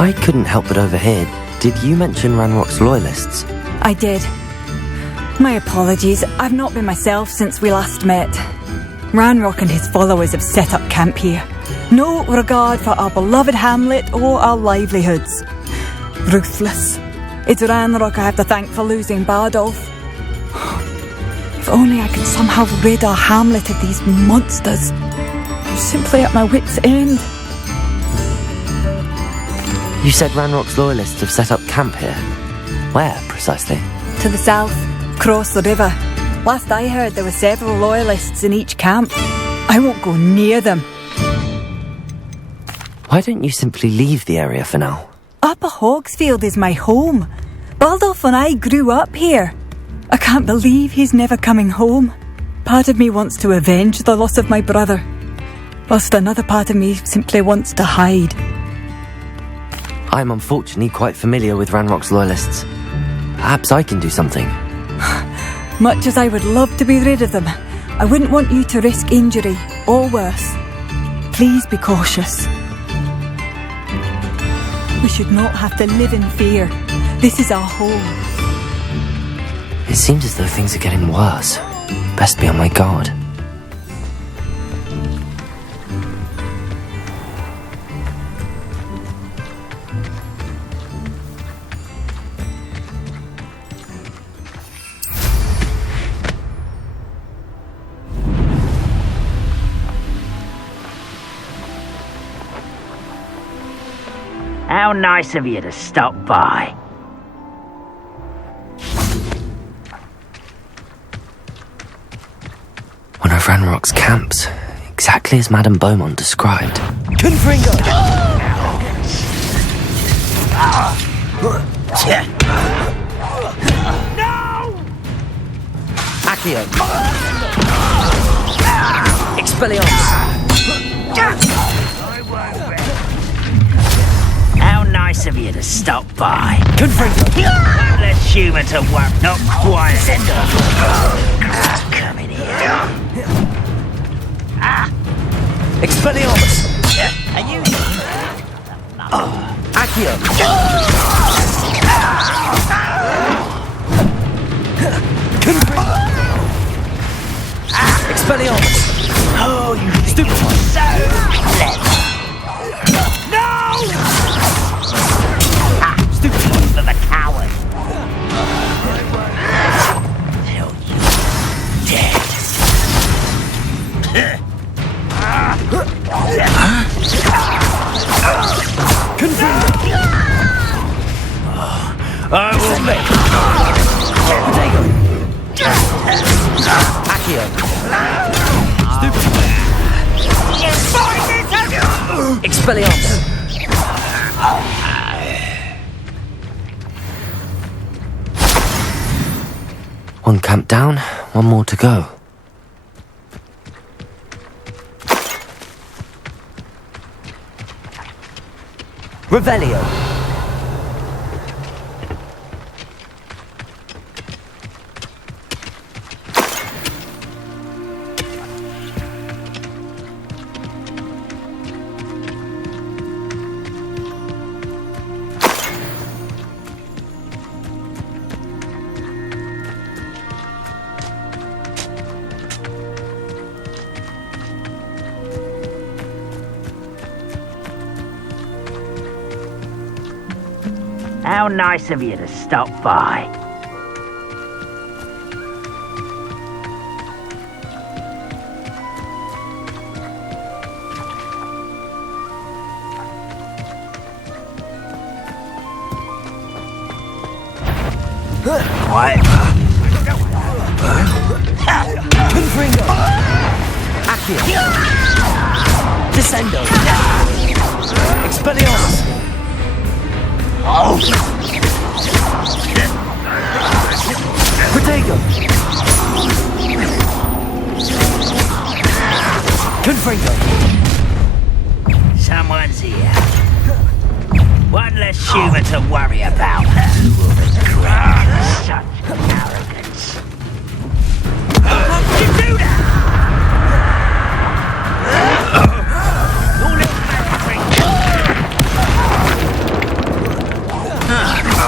I couldn't help but overhear. Did you mention Ranrock's loyalists? I did. My apologies. I've not been myself since we last met. Ranrock and his followers have set up camp here. No regard for our beloved hamlet or our livelihoods. Ruthless. It's Ranrock I have to thank for losing Bardolph. If only I could somehow rid our hamlet of these monsters. I'm simply at my wit's end. You said Ranrock's loyalists have set up camp here. Where, precisely? To the south, across the river. Last I heard, there were several loyalists in each camp. I won't go near them. Why don't you simply leave the area for now? Upper Hogsfield is my home. Baldolph and I grew up here. I can't believe he's never coming home. Part of me wants to avenge the loss of my brother, whilst another part of me simply wants to hide. I'm unfortunately quite familiar with Ranrock's loyalists. Perhaps I can do something. Much as I would love to be rid of them, I wouldn't want you to risk injury, or worse. Please be cautious. We should not have to live in fear. This is our home. It seems as though things are getting worse. Best be on my guard. How nice of you to stop by. One of Ranrock's camps, exactly as Madame Beaumont described. Confringo! No! Accio! Expelliarmus! How nice of you to stop by. Confringo! One less human to work, not quiet. Come in here. Expelliarmus! Are you... Accio! Confringo! Expelliarmus! Oh, you Stupid one! so clever. No! Stupid one! For the coward. Till you're dead. Confringo! I will make... Accio! Stupid! Expelliarmus! One camp down, one more to go. Revelio! How nice of you to stop by. Quiet. Confringo! Accio! Descendo! Expelliarmus! Protego! Confringo! Someone's here. One less human to worry about. Who will regret such arrogance? How did you do that?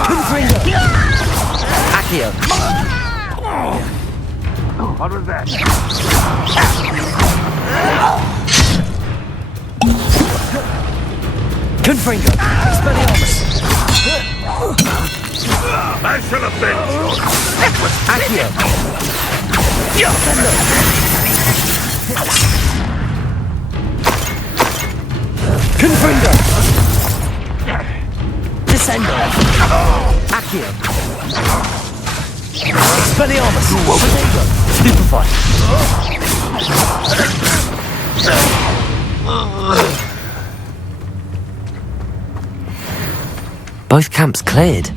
Confringo! Accio! On revenge. Confringo! Expelliarmus! I shall avenge you. Accio! Confringo! Descendo! Accio! Expelliarmus! Tornado! Stupefy! Both camps cleared.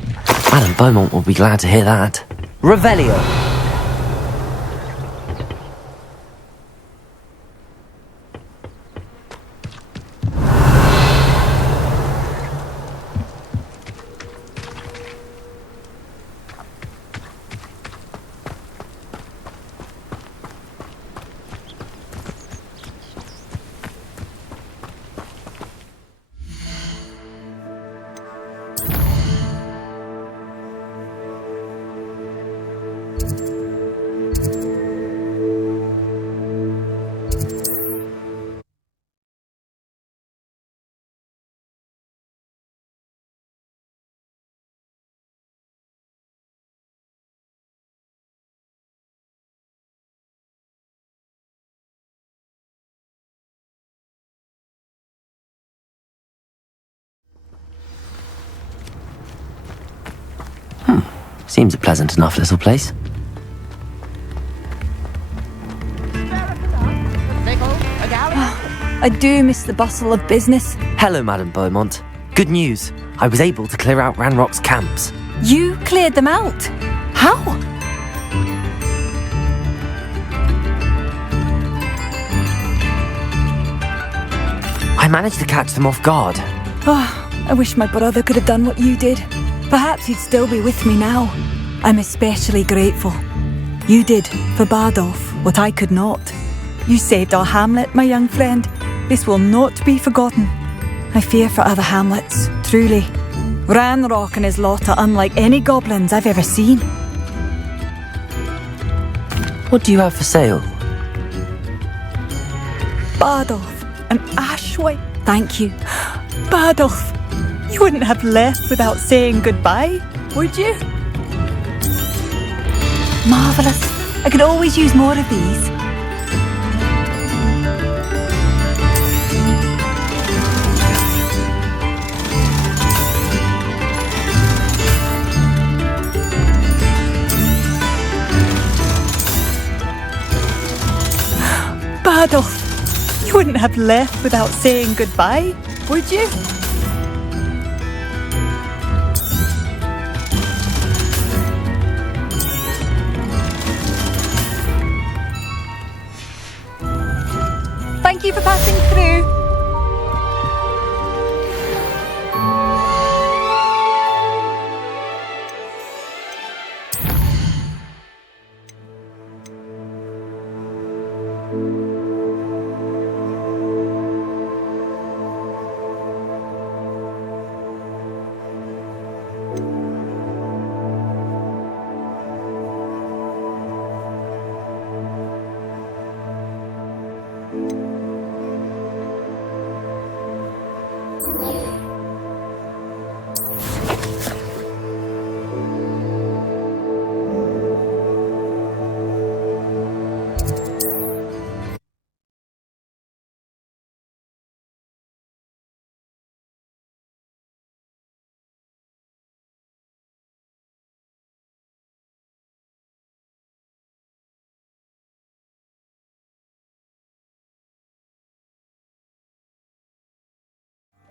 Madame Beaumont will be glad to hear that. Revelio! Seems a pleasant enough little place. I do miss the bustle of business. Hello, Madame Beaumont. Good news. I was able to clear out Ranrock's camps. You cleared them out? How? I managed to catch them off guard. Oh, I wish my brother could have done what you did. Perhaps he'd still be with me now. I'm especially grateful. You did, for Bardolph, what I could not. You saved our hamlet, my young friend. This will not be forgotten. I fear for other hamlets, truly. Ranrock and his lot are unlike any goblins I've ever seen. What do you have for sale? Bardolph, an ashwipe. Thank you. Bardolph, you wouldn't have left without saying goodbye, would you? Marvellous. I could always use more of these. Bardolph, you wouldn't have left without saying goodbye, would you? Thank you for passing through.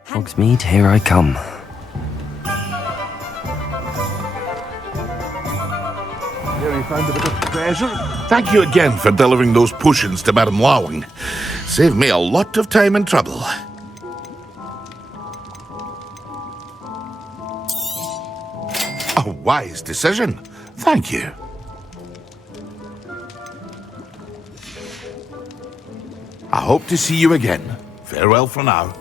Hogsmeade, here I come. Here you found a bit of treasure. Thank you again for delivering those potions to Madame Lawing. Saved me a lot of time and trouble. A wise decision. Thank you. I hope to see you again. Farewell for now.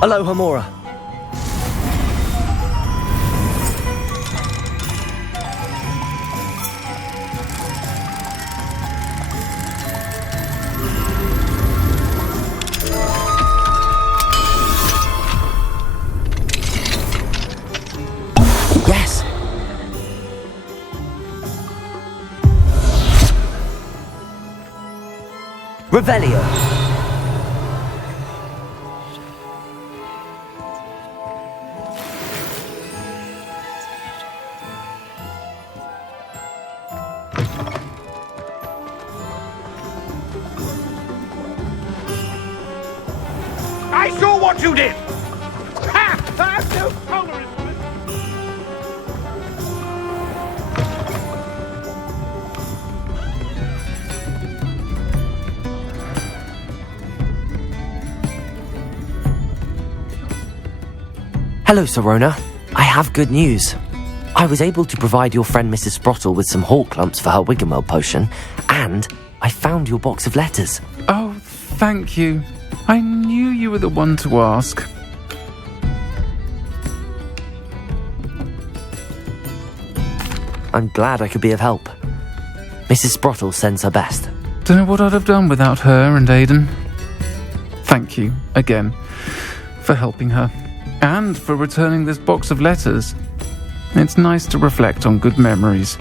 Aloha Mora. Yes! Revelio. I saw what you did! Ha! I have no tolerance for it! Hello, Sorona. I have good news. I was able to provide your friend Mrs. Sprottle with some hawk lumps for her Wiggenweld potion, and I found your box of letters. Oh, thank you. I knew you were the one to ask. I'm glad I could be of help. Mrs. Sprottle sends her best. Don't know what I'd have done without her and Aidan. Thank you, again, for helping her, and for returning this box of letters. It's nice to reflect on good memories.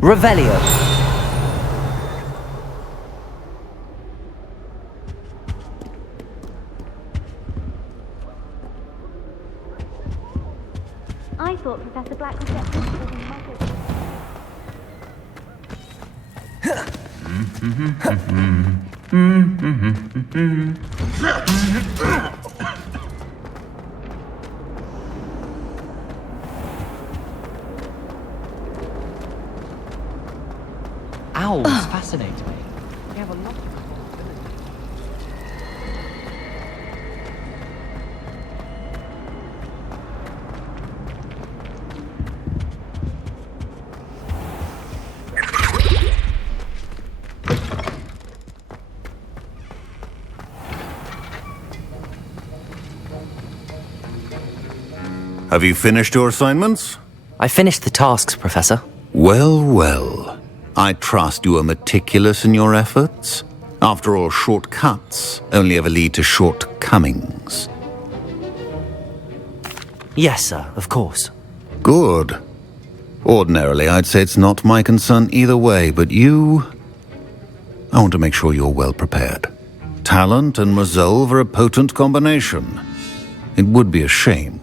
Revelio. I thought Professor Black would get principles in Muggles. Owls fascinate me. They have a lot of responsibility. Have you finished your assignments? I finished the tasks, Professor. Well, well. I trust you are meticulous in your efforts. After all, shortcuts only ever lead to shortcomings. Yes, sir, of course. Good. Ordinarily, I'd say it's not my concern either way, but you... I want to make sure you're well prepared. Talent and resolve are a potent combination. It would be a shame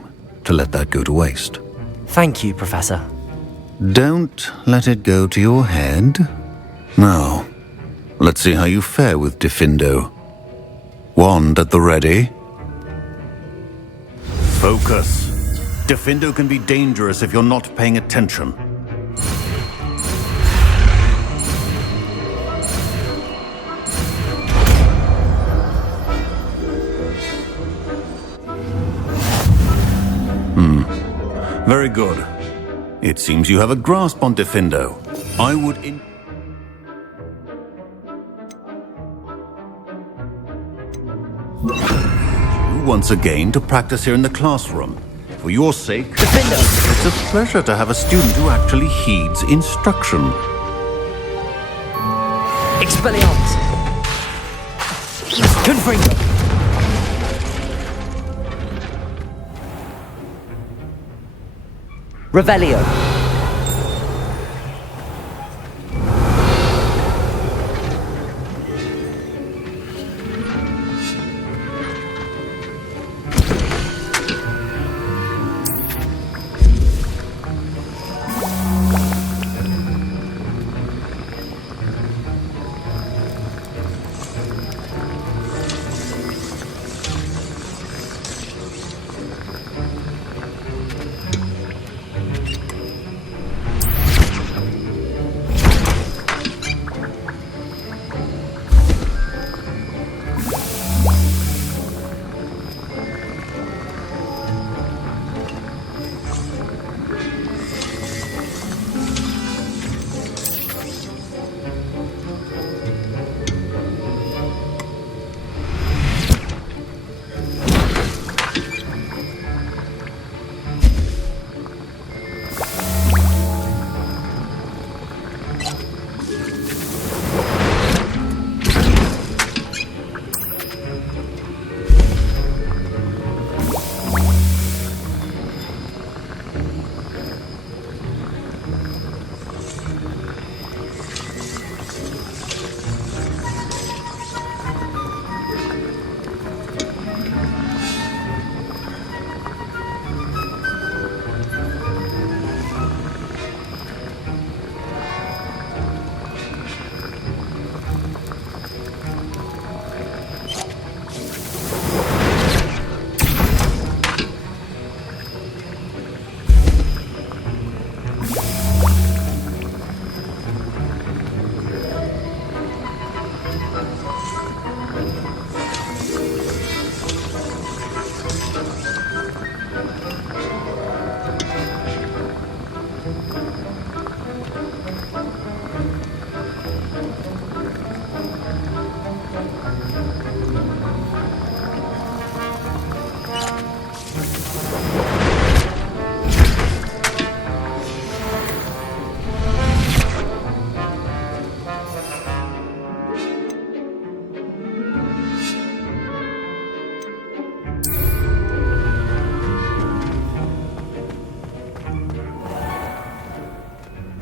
to let that go to waste. Thank you, Professor. Don't let it go to your head. Now, let's see how you fare with Diffindo. Wand at the ready. Focus. Defendo can be dangerous if you're not paying attention. Very good. It seems you have a grasp on Defendo. I would you once again to practice here in the classroom. For your sake, Defendo! It's a pleasure to have a student who actually heeds instruction. Expelliarmus! Confringo! Revelio!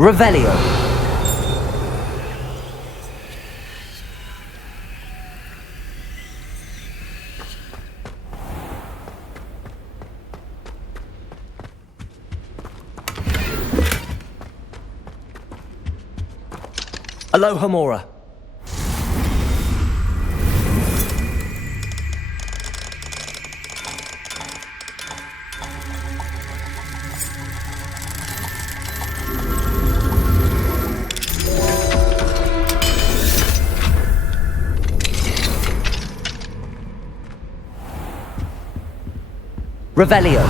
Revelio. Alohomora. Revelio.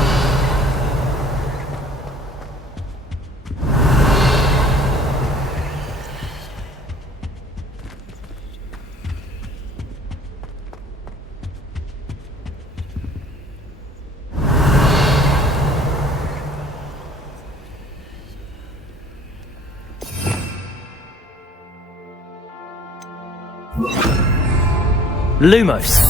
Lumos.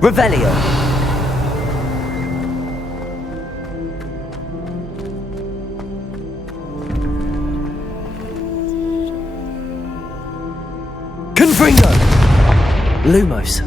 Revelio. Confringo. Lumos.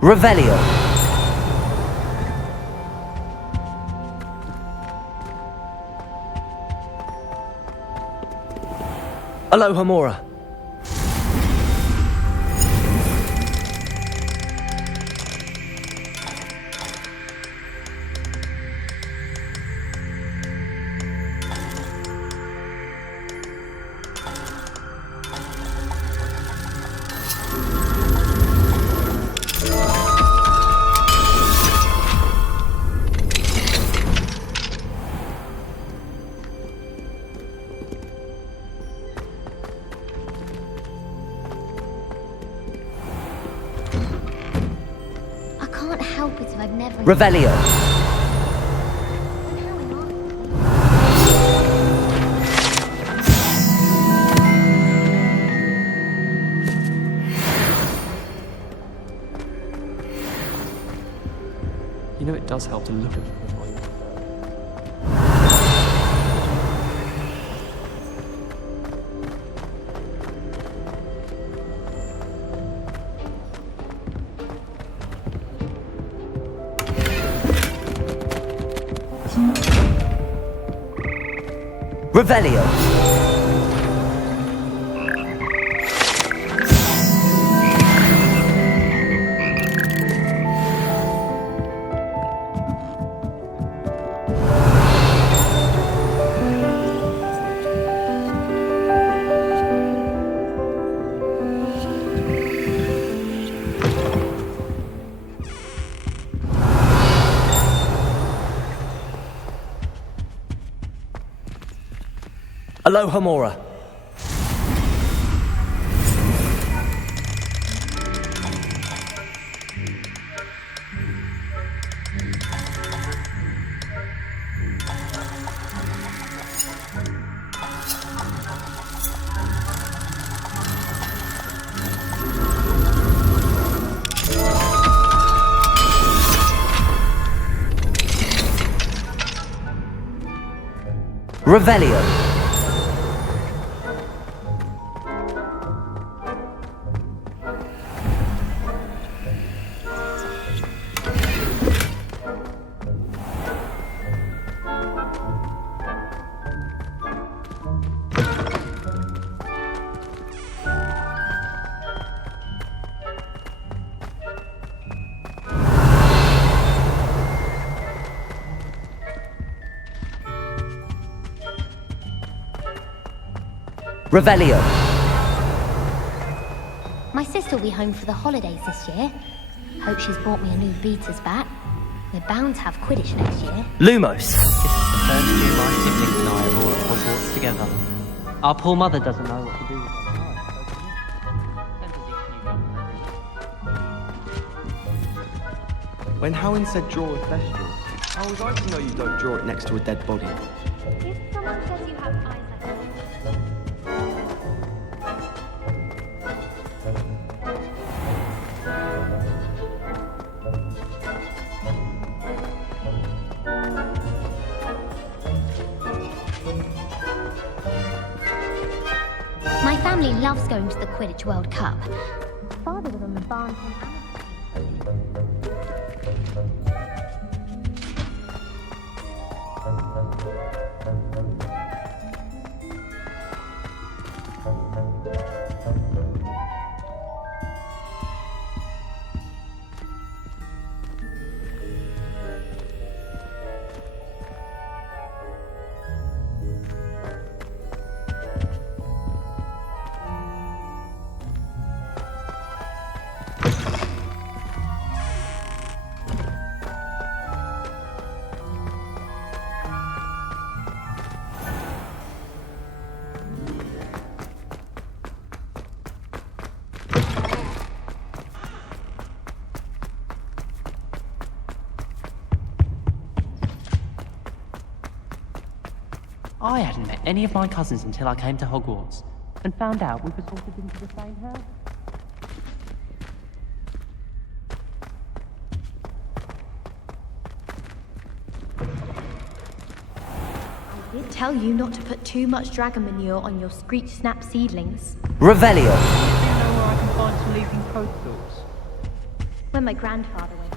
Revelio. Alohomora. Revelio. You know, it does help to look at it before you... Revelio. Alohomora. Revelio. Revelio. My sister will be home for the holidays this year. Hope she's bought me a new Beaters bat. We're bound to have Quidditch next year. Lumos. This is the first year my siblings and I are all at Hogwarts together. Our poor mother doesn't know what to do with her. When Howin said draw with bestial, how was I to know you don't draw it next to a dead body? If someone says you have eyes like My family loves going to the Quidditch World Cup. Father was on the barn. I hadn't met any of my cousins until I came to Hogwarts. and found out we were sorted into the same house? I did tell you not to put too much dragon manure on your Screech Snap seedlings. Revelio. Do you know where I can find some leaping crocodiles? When my grandfather went.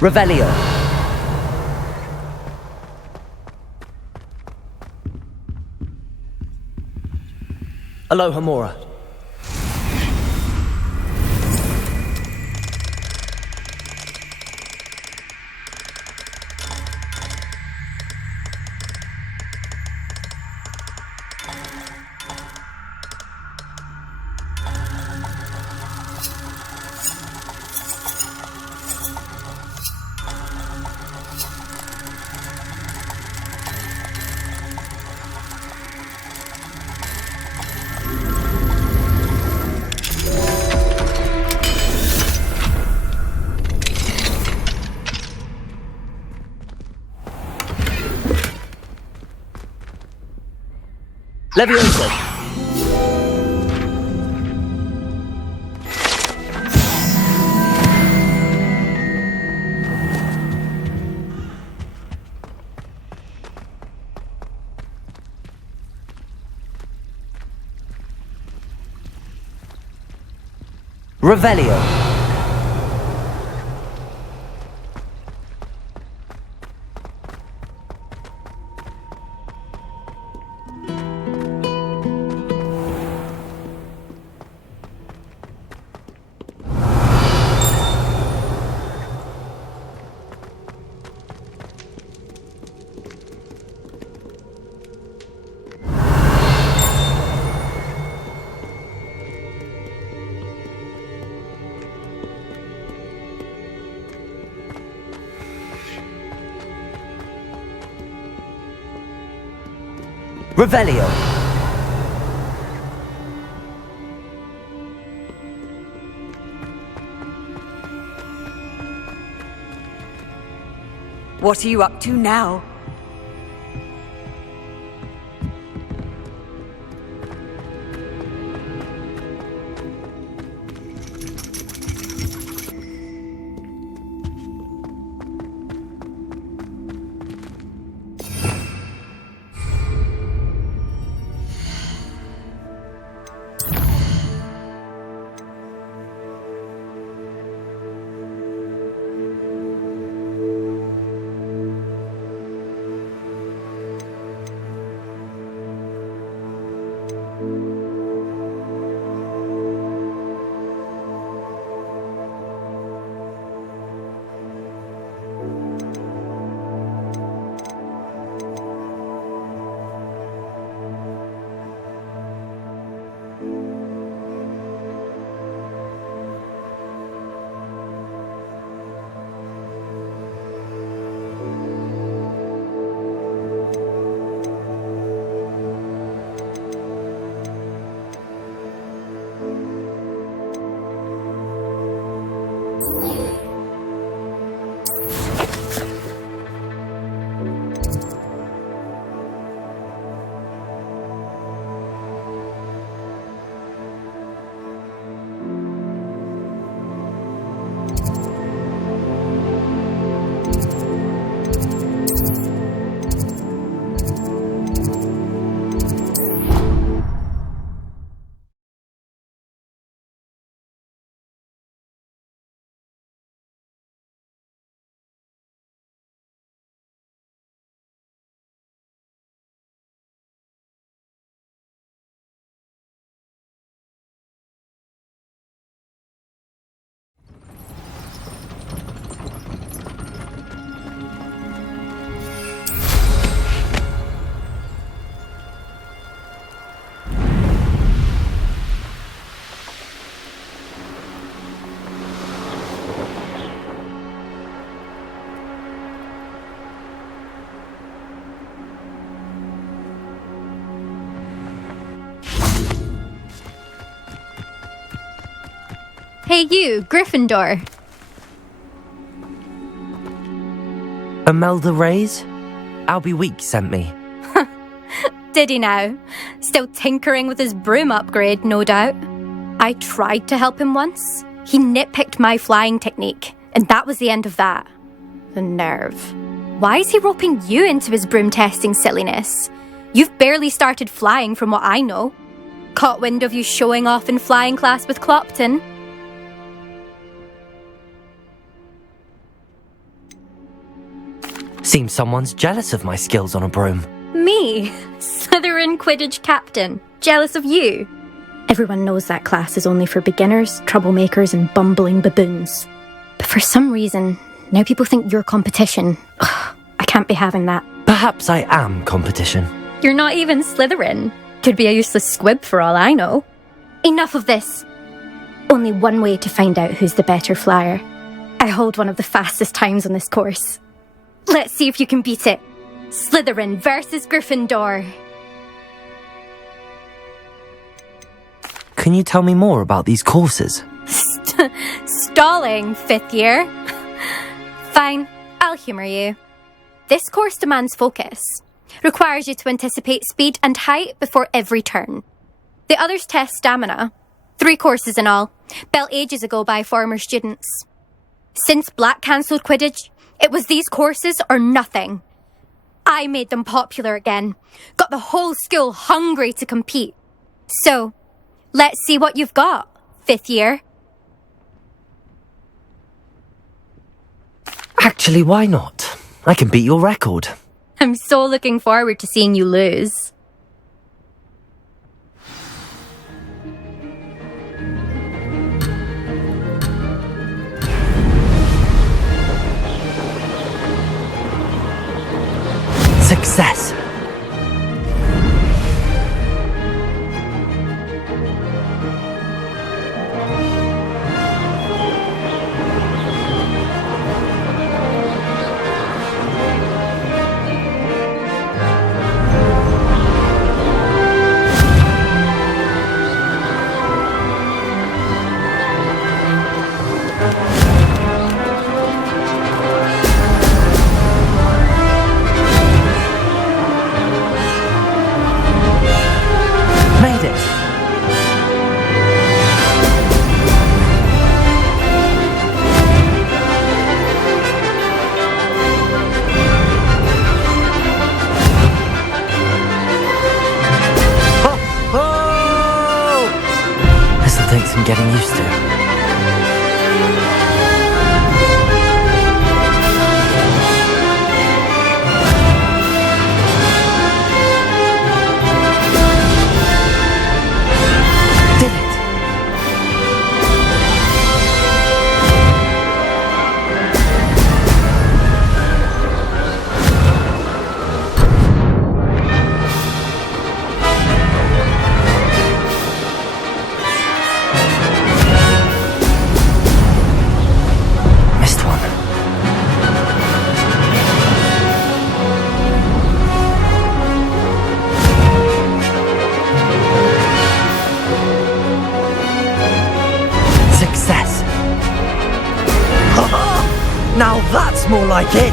Revelio. Alohomora. Leviosa. Revelio. Revelio. What are you up to now? Hey you, Gryffindor. Imelda Reyes? Albie Weeks sent me. Did he now? Still tinkering with his broom upgrade, no doubt. I tried to help him once. He nitpicked my flying technique, and that was the end of that. The nerve. Why is he roping you into his broom testing silliness? You've barely started flying from what I know. Caught wind of you showing off in flying class with Clopton. Seems someone's jealous of my skills on a broom. Me? Slytherin Quidditch captain. Jealous of you? Everyone knows that class is only for beginners, troublemakers, and bumbling baboons. But for some reason, now people think you're competition. Ugh, I can't be having that. Perhaps I am competition. You're not even Slytherin. Could be a useless squib for all I know. Enough of this. Only one way to find out who's the better flyer. I hold one of the fastest times on this course. Let's see if you can beat it. Slytherin versus Gryffindor. Can you tell me more about these courses? Stalling, 5th year. Fine, I'll humour you. This course demands focus. Requires you to anticipate speed and height before every turn. The others test stamina. 3 courses in all, built ages ago by former students. Since Black cancelled Quidditch, it was these courses or nothing. I made them popular again. Got the whole school hungry to compete. So, let's see what you've got, 5th year. Actually, why not? I can beat your record. I'm so looking forward to seeing you lose. Success. I'm getting used to. Did it? Now that's more like it!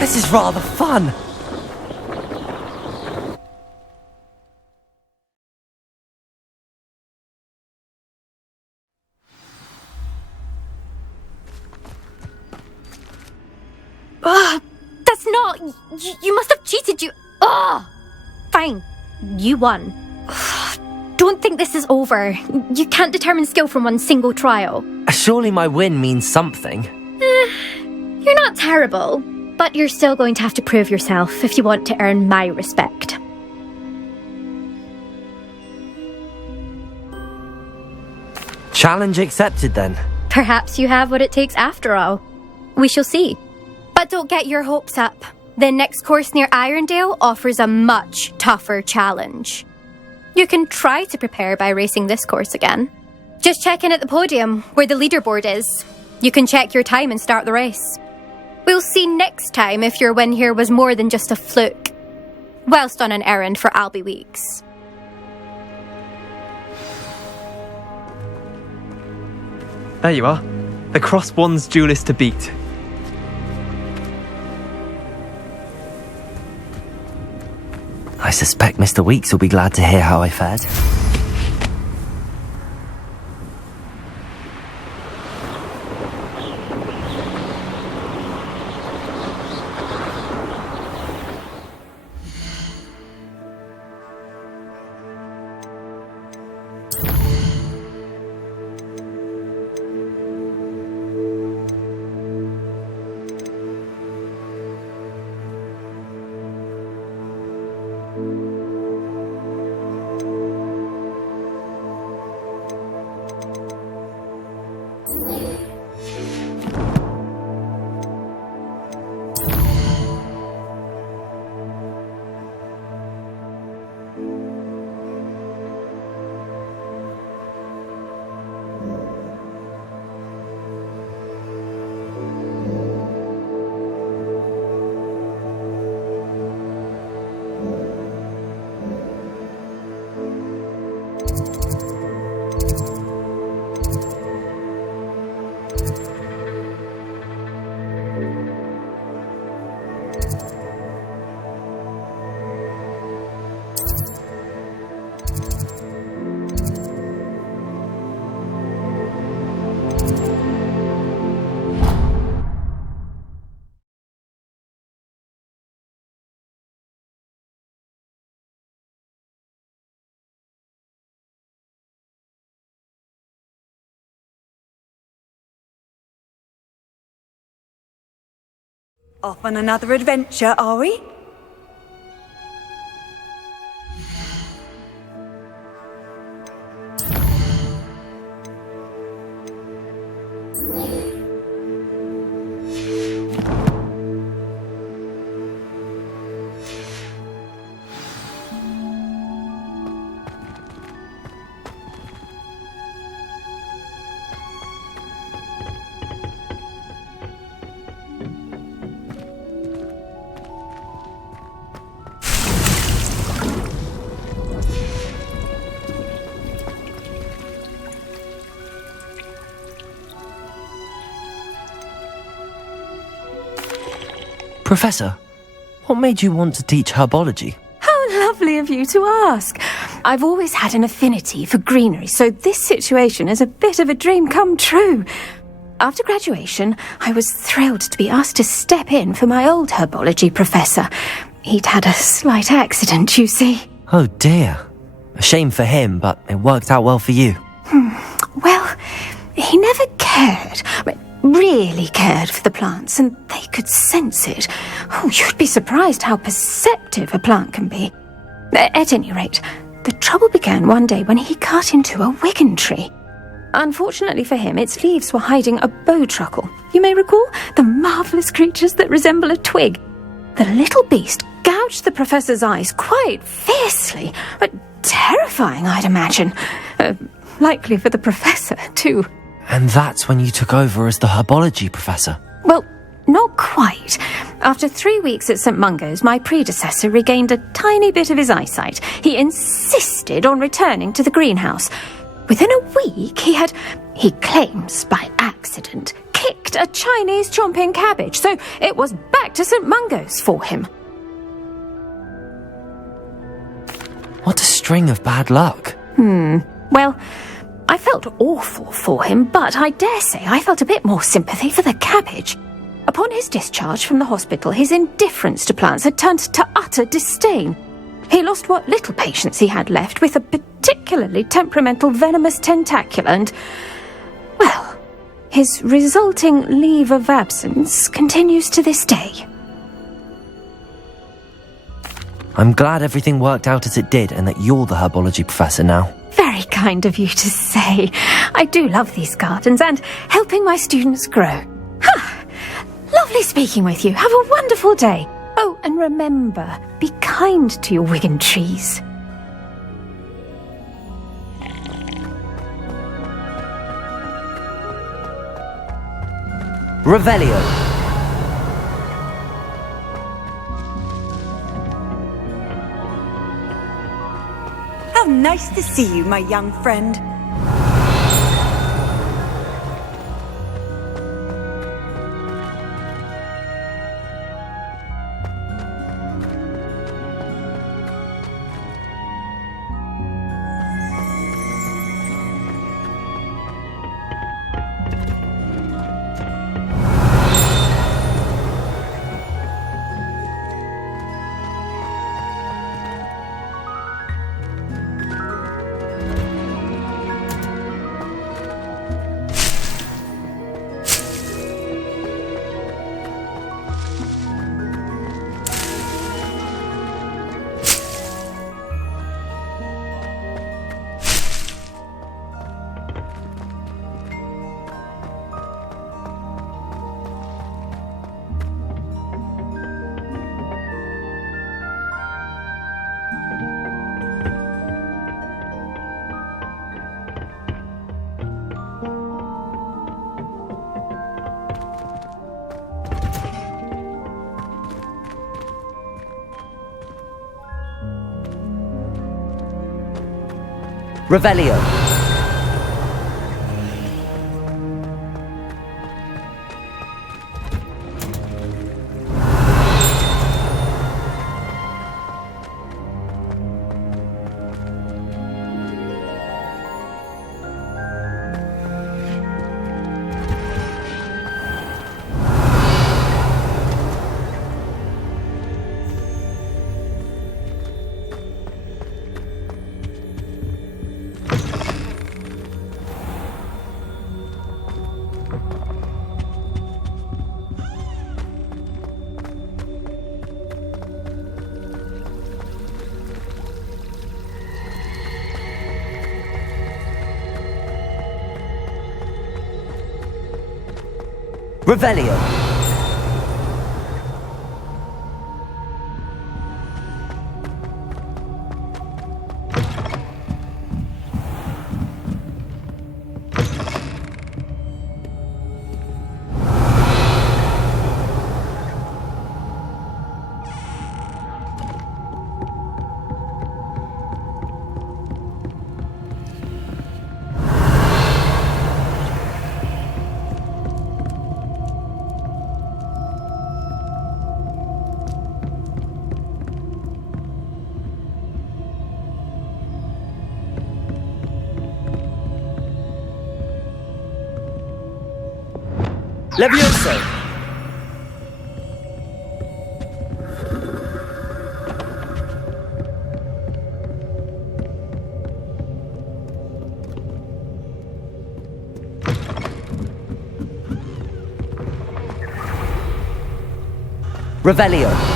This is rather fun. That's not... You must have cheated, you... Fine. You won. Don't think this is over. You can't determine skill from one single trial. Surely my win means something. You're not terrible, but you're still going to have to prove yourself if you want to earn my respect. Challenge accepted then. Perhaps you have what it takes after all. We shall see. But don't get your hopes up. The next course near Irondale offers a much tougher challenge. You can try to prepare by racing this course again. Just check in at the podium, where the leaderboard is. You can check your time and start the race. We'll see next time if your win here was more than just a fluke, whilst on an errand for Albie Weeks. There you are. The Cross Wands duelist to beat. I suspect Mr. Weeks will be glad to hear how I fared. Off on another adventure, are we? Professor, what made you want to teach herbology? How lovely of you to ask. I've always had an affinity for greenery, so this situation is a bit of a dream come true. After graduation, I was thrilled to be asked to step in for my old herbology professor. He'd had a slight accident, you see. Oh dear. A shame for him, but it worked out well for you. Well, he never cared. Really cared for the plants, and they could sense it. Oh, you'd be surprised how perceptive a plant can be. At any rate, the trouble began one day when he cut into a wigan tree. Unfortunately for him, its leaves were hiding a bowtruckle. You may recall the marvellous creatures that resemble a twig. The little beast gouged the professor's eyes quite fiercely, but terrifying, I'd imagine. Likely for the professor, too. And that's when you took over as the herbology professor? Well, not quite. After 3 weeks at St. Mungo's, my predecessor regained a tiny bit of his eyesight. He insisted on returning to the greenhouse. Within a week, he claims by accident, kicked a Chinese chomping cabbage, so it was back to St. Mungo's for him. What a string of bad luck. Well, I felt awful for him, but I dare say I felt a bit more sympathy for the cabbage. Upon his discharge from the hospital, his indifference to plants had turned to utter disdain. He lost what little patience he had left with a particularly temperamental venomous tentacula and, well, his resulting leave of absence continues to this day. I'm glad everything worked out as it did and that you're the herbology professor now. Very kind of you to say. I do love these gardens and helping my students grow. Lovely speaking with you. Have a wonderful day. Oh, and remember, be kind to your Wigan trees. Revelio. How nice to see you, my young friend. Revelio. Revelio. Levioso! Revelio.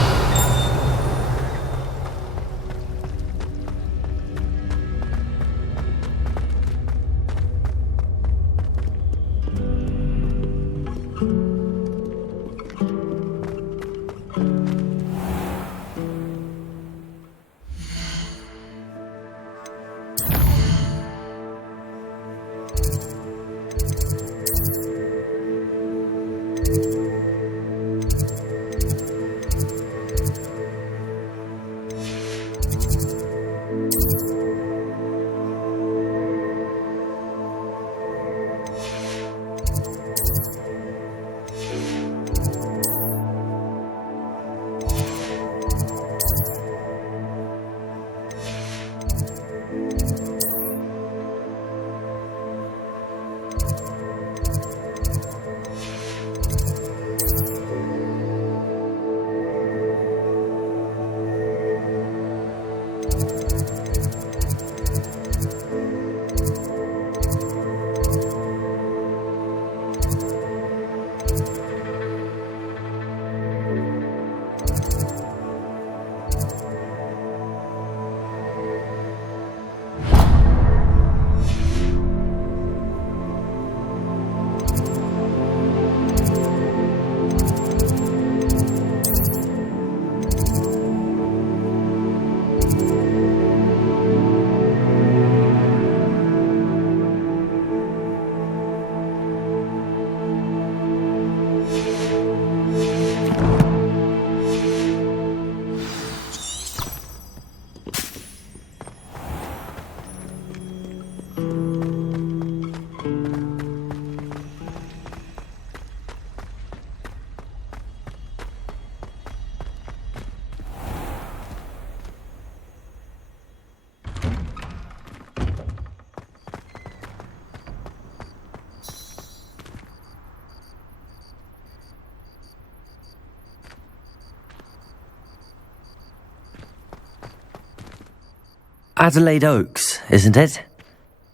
Adelaide Oaks, isn't it?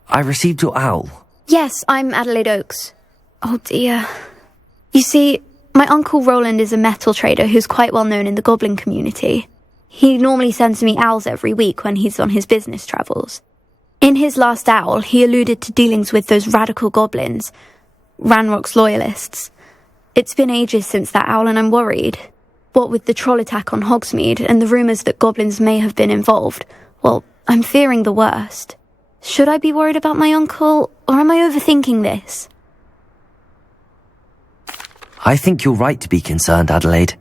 I received your owl. Yes, I'm Adelaide Oaks. Oh dear. You see, my uncle Roland is a metal trader who's quite well known in the goblin community. He normally sends me owls every week when he's on his business travels. In his last owl, he alluded to dealings with those radical goblins, Ranrock's loyalists. It's been ages since that owl and I'm worried. What with the troll attack on Hogsmeade and the rumours that goblins may have been involved, well, I'm fearing the worst. Should I be worried about my uncle, or am I overthinking this? I think you're right to be concerned, Adelaide.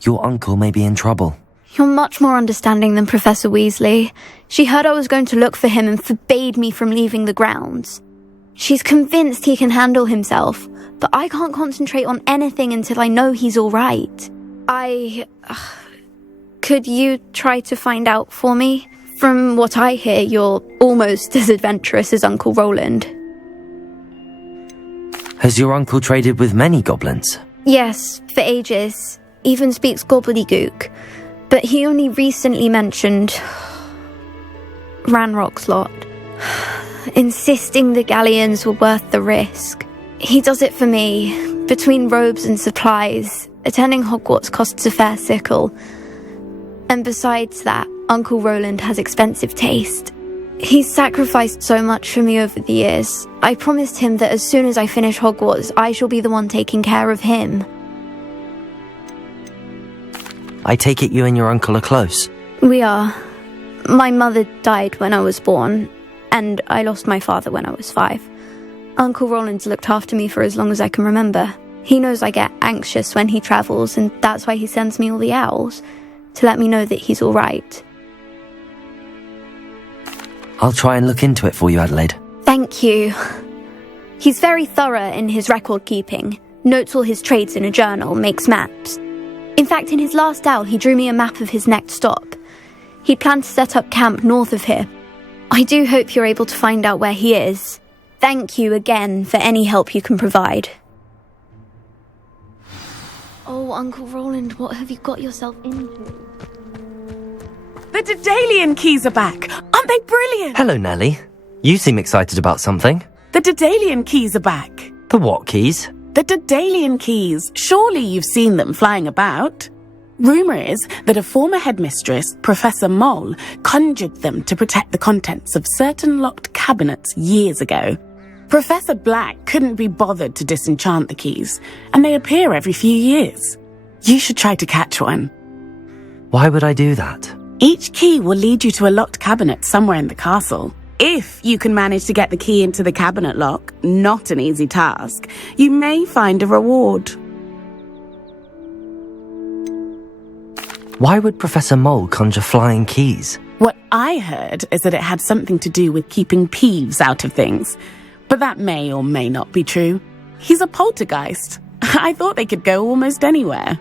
Your uncle may be in trouble. You're much more understanding than Professor Weasley. She heard I was going to look for him and forbade me from leaving the grounds. She's convinced he can handle himself, but I can't concentrate on anything until I know he's all right. Could you try to find out for me? From what I hear, you're almost as adventurous as Uncle Roland. Has your uncle traded with many goblins? Yes, for ages. Even speaks gobbledygook. But he only recently mentioned Ranrock's lot, insisting the galleons were worth the risk. He does it for me. Between robes and supplies, attending Hogwarts costs a fair sickle. And besides that, Uncle Roland has expensive taste. He's sacrificed so much for me over the years. I promised him that as soon as I finish Hogwarts, I shall be the one taking care of him. I take it you and your uncle are close? We are. My mother died when I was born, and I lost my father when I was 5. Uncle Roland's looked after me for as long as I can remember. He knows I get anxious when he travels, and that's why he sends me all the owls, to let me know that he's all right. I'll try and look into it for you, Adelaide. Thank you. He's very thorough in his record keeping, notes all his trades in a journal, makes maps. In fact, in his last owl, he drew me a map of his next stop. He'd planned to set up camp north of here. I do hope you're able to find out where he is. Thank you again for any help you can provide. Oh, Uncle Roland, what have you got yourself into? The Daedalian keys are back! Aren't they brilliant? Hello, Nellie. You seem excited about something. The Daedalian keys are back. The what keys? The Daedalian keys. Surely you've seen them flying about. Rumour is that a former headmistress, Professor Mole, conjured them to protect the contents of certain locked cabinets years ago. Professor Black couldn't be bothered to disenchant the keys, and they appear every few years. You should try to catch one. Why would I do that? Each key will lead you to a locked cabinet somewhere in the castle. If you can manage to get the key into the cabinet lock, not an easy task, you may find a reward. Why would Professor Mole conjure flying keys? What I heard is that it had something to do with keeping Peeves out of things. But that may or may not be true. He's a poltergeist. I thought they could go almost anywhere.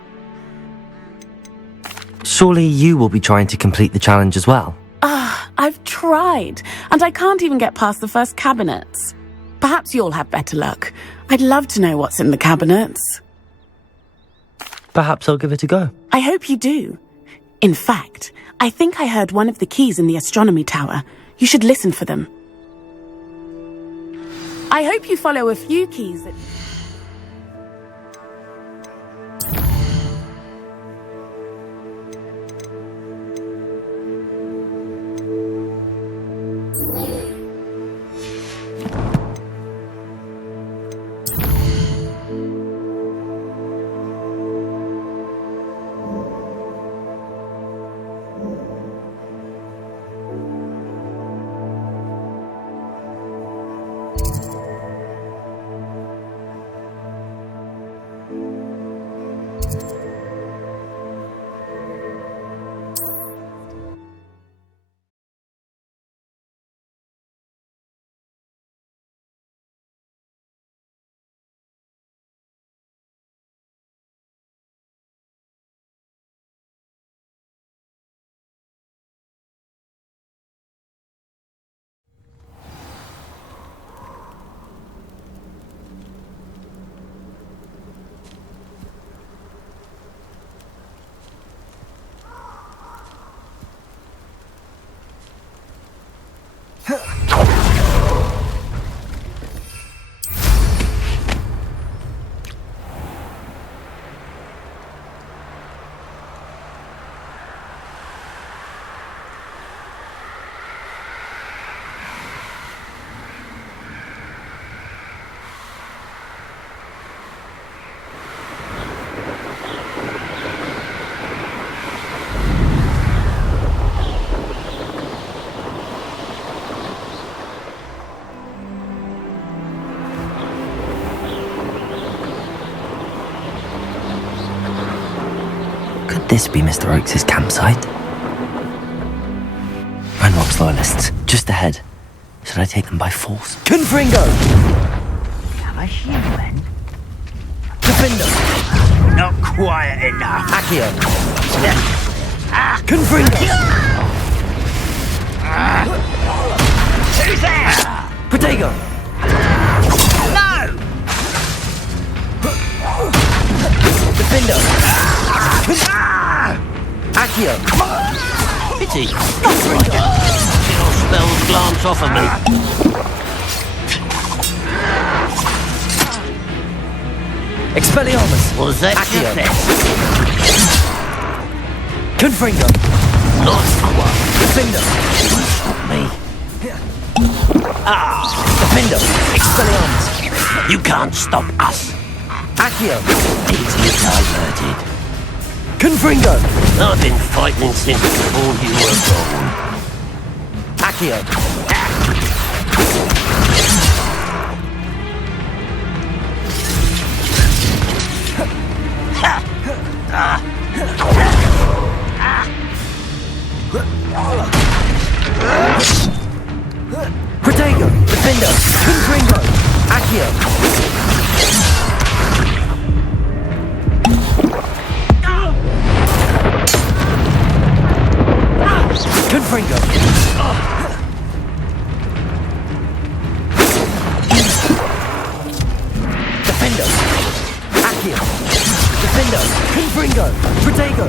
Surely you will be trying to complete the challenge as well? I've tried, and I can't even get past the first cabinets. Perhaps you'll have better luck. I'd love to know what's in the cabinets. Perhaps I'll give it a go. I hope you do. In fact, I think I heard one of the keys in the astronomy tower. You should listen for them. I hope you follow a few keys that... this be Mr. Oakes' campsite? Ranrock's loyalists, just ahead. Should I take them by force? Confringo! Have a human? Defender! Not quiet enough. Accio! Confringo! Who's there? Protego! No! Defender! Accio! Pity. Your spells glance off of me. Expelliarmus! Was that Accio! your best? Confringo! Nice one. Defender! Me. Defender! Expelliarmus! You can't stop us. Accio! Easily diverted. Confringo! I've been fighting since before you were born. Accio! Protego! Defender! Confringo! Accio! Confringo! Defender! Accio! Defender! Confringo! Protego!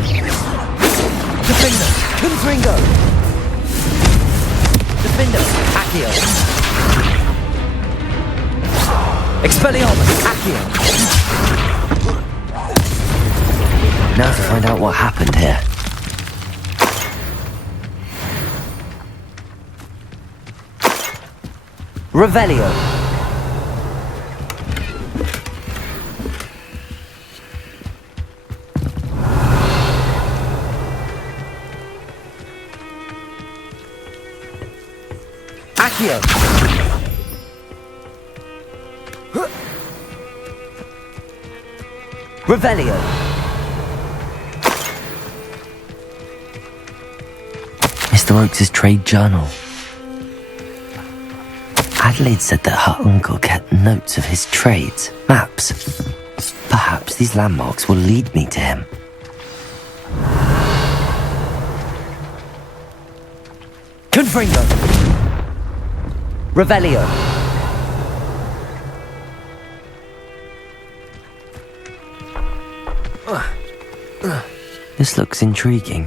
Defender! Confringo! Defender! Accio! Expelliarmus! Accio! Now to find out what happened here. Revelio. Accio. Revelio. Mr. Oakes' trade journal. Adelaide said that her uncle kept notes of his trades, maps. Perhaps these landmarks will lead me to him. Confringo! Revelio! This looks intriguing.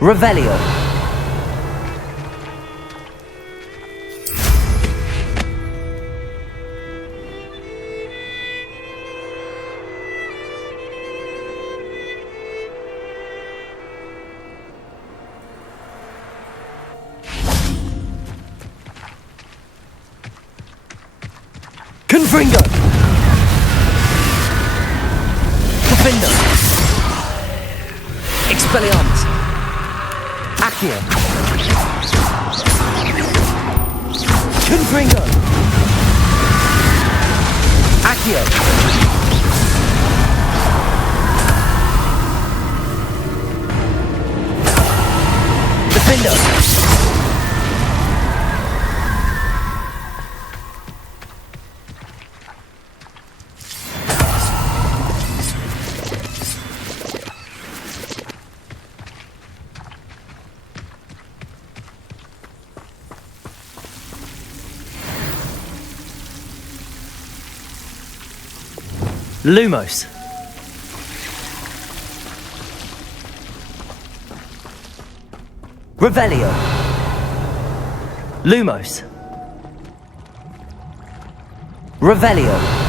Revelio. Confringo. Defender. Expelliarmus. Accio. Confringo. Accio. Defender. Lumos. Revelio. Lumos. Revelio.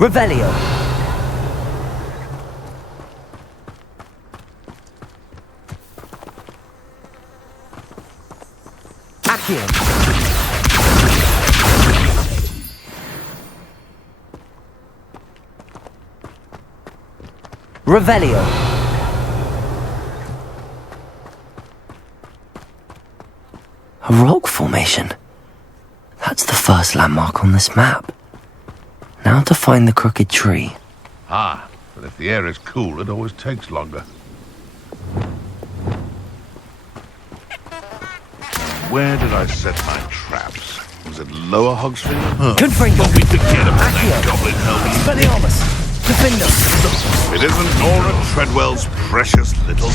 Revelio. Accio. Revelio. A rock formation. That's the first landmark on this map. Now to find the crooked tree. Ah, but if the air is cool, it always takes longer. Where did I set my traps? Was it Lower Hogsfield? Huh. Confringo. But we forget about that goblin helmet. Expelliarmus. Defender. It isn't Nora Treadwell's precious little...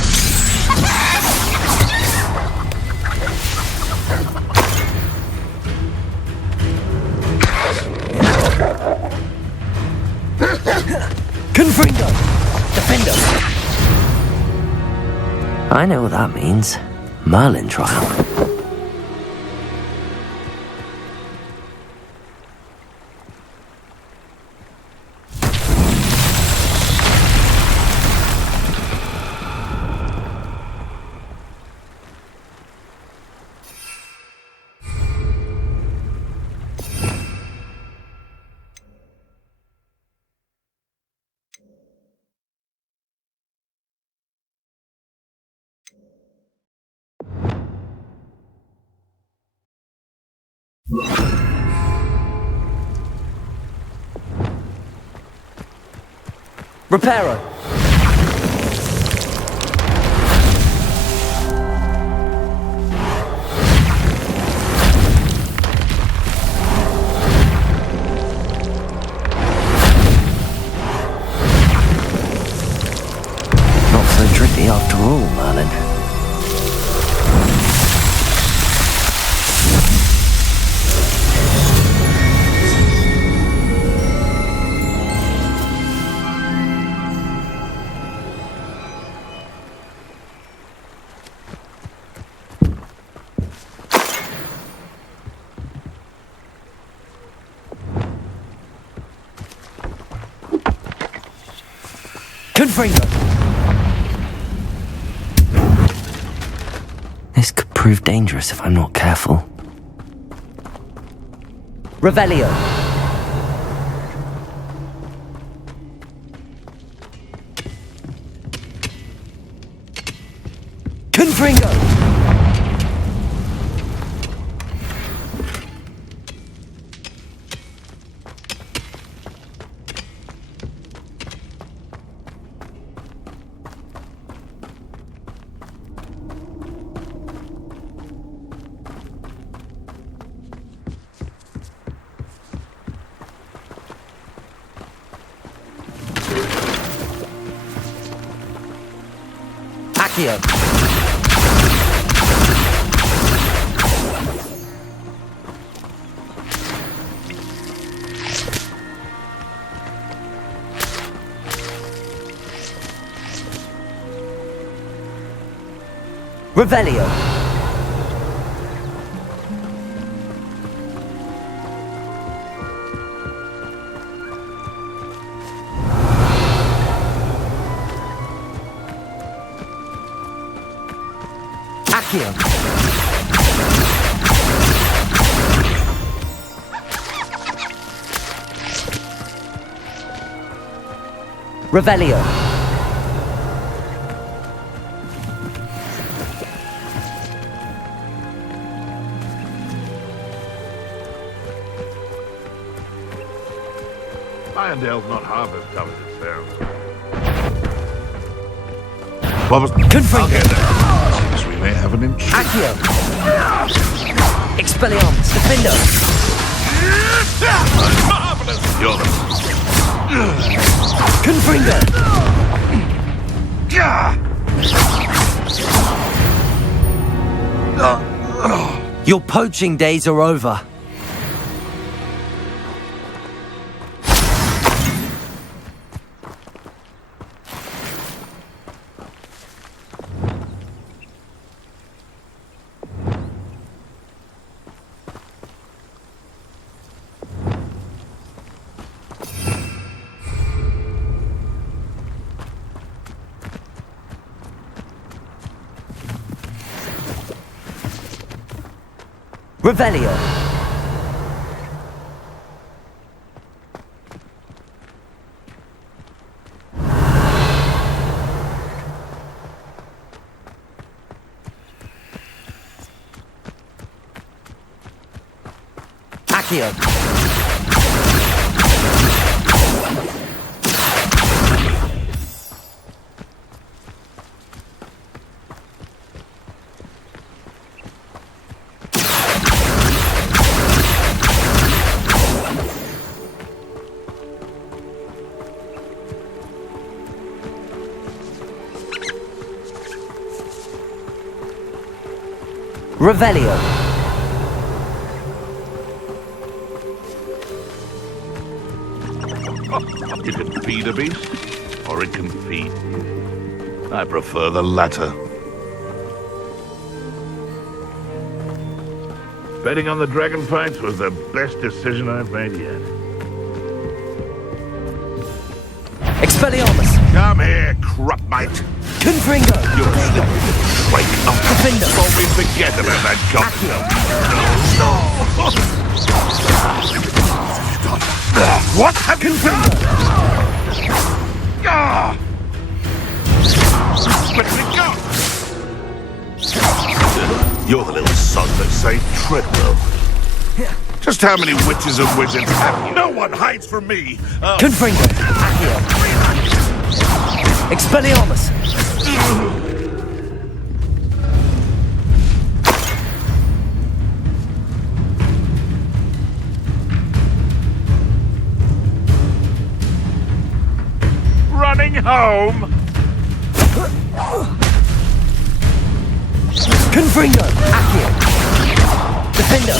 Confringo. Defender. I know what that means. Merlin trial. Reparo. Not so tricky after all, Merlin. Confringo. This could prove dangerous if I'm not careful. Revelio. Confringo. Accio. Revelio. Accio. Revelio. Irondale's not half as tough as it sounds. What was... Confringo. Seems we may have an intruder. Accio. Expelliarmus. Defendo. Marvelous! You're the... Confringo. Your poaching days are over. Revelio. Accio. Revelio. You can feed a beast, or it can feed you. I prefer the latter. Betting on the dragon fights was the best decision I've made yet. Expelliarmus. Come here, crupmate. Confringo. You're slippery. Wake up. Defender. Before we forget about that goblin. What have you done? Let me go. You're the little son that saved Treadwell. Just how many witches and wizards have you? No one hides from me. Confringo. Accio. Expelliarmus. Running home. Confringo. Accio. Defender.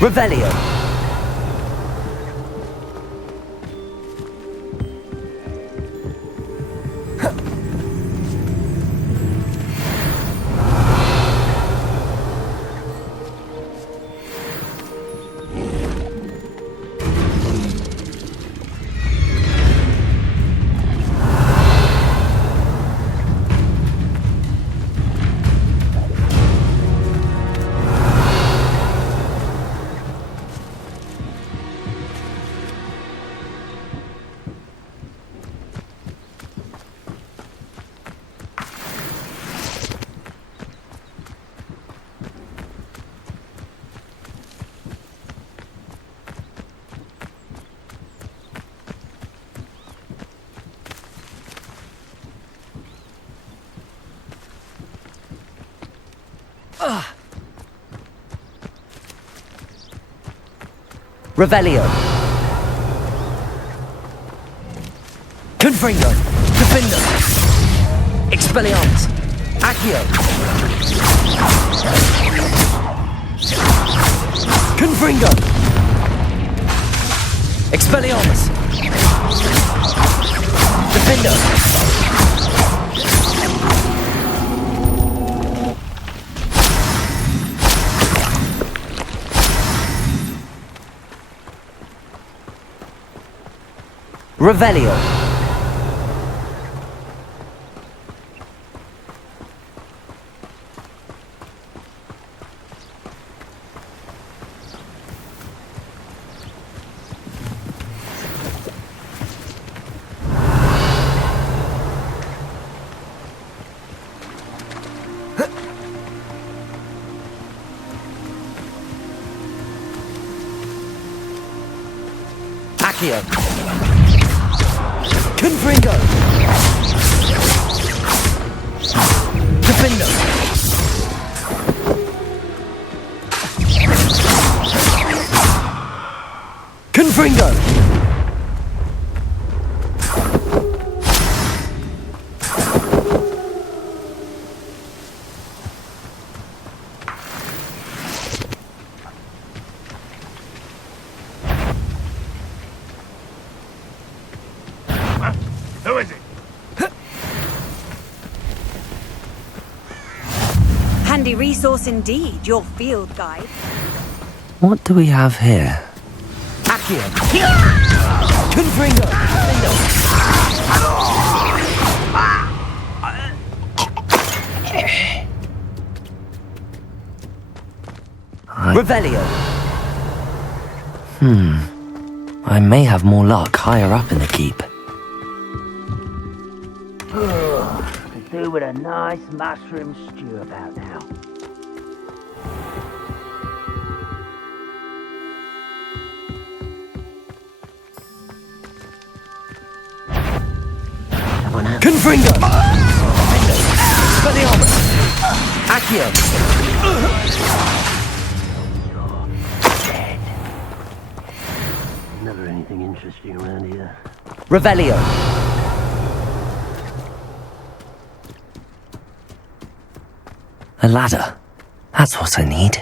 Revelio. Revelio. Confringo. Defender. Expelliarmus. Accio. Confringo. Expelliarmus. Defender. Revelio. Accio. Confringo. Defendo. Confringo. Who is it? Handy resource indeed, your field guide. What do we have here? Accio. Confringo. Revelio. I may have more luck higher up in the keep. Could do with a nice mushroom stew about now. Confringo. Spelliarmus. Accio. Never anything interesting around here. Revelio. A ladder. That's what I need.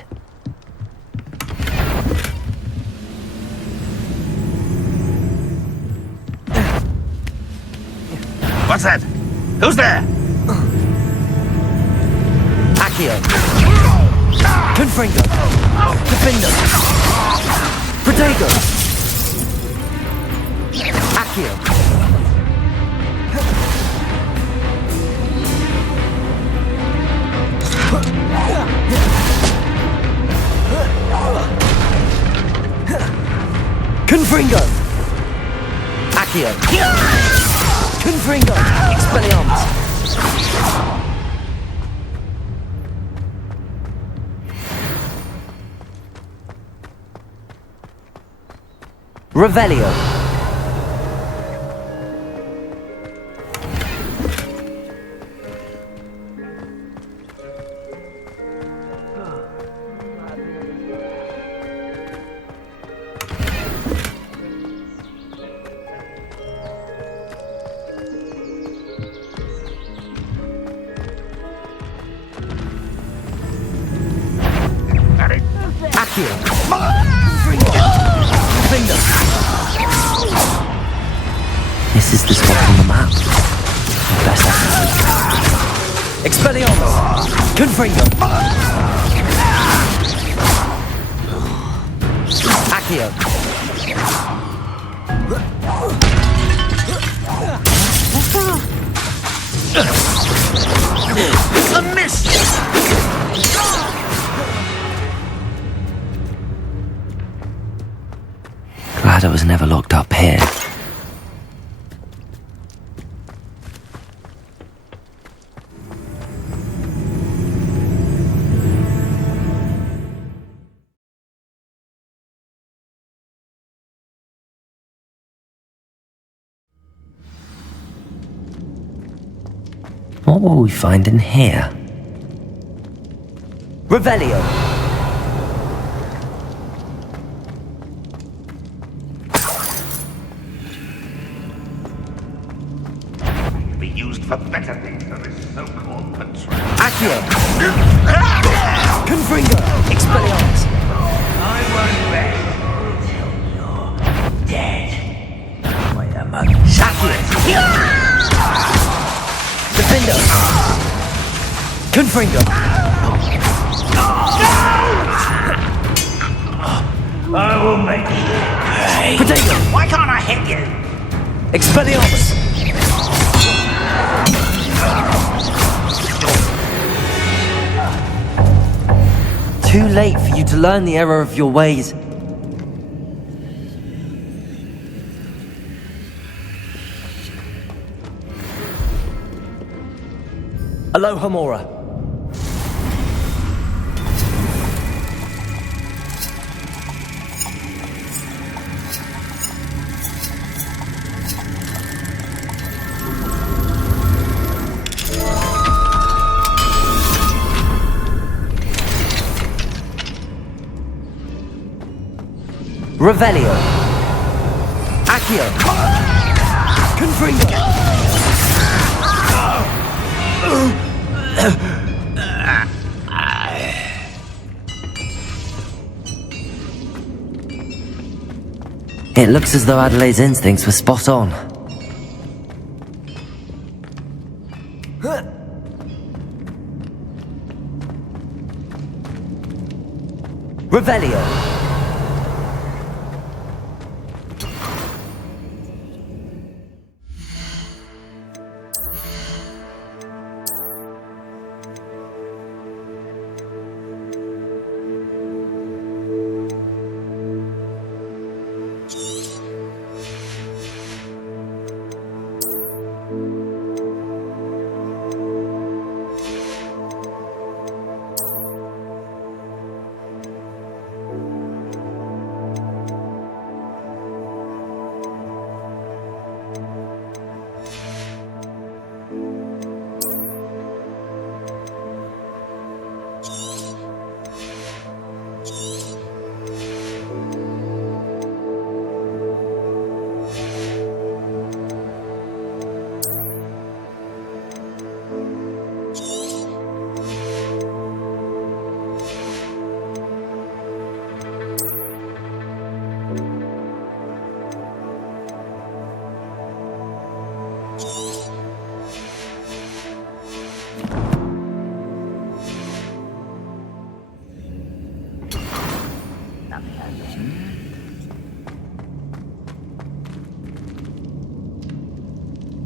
What's that? Who's there? Accio. Confringo. Defendo. Protego. Accio. Confringo. Accio. Confringo. Expelliarmus. Revelio. Accio. Defendo. This is the spot on the map. Best Expelliarmus. Confringo. Accio. It's a miss! Glad I was never locked up here. What will we find in here? Revelio. Be used for better things than this so-called control. Accio. Confringo. Expelliarmus. I won't rest until you're dead. Wait a moment. Accio. Defendo. Confringo. I will make you pay. Potato. Why can't I hit you? Expelliarmus. Too late for you to learn the error of your ways. Aloha Mora. Revelio. Accio. Confringo. It looks as though Adelaide's instincts were spot on. Revelio.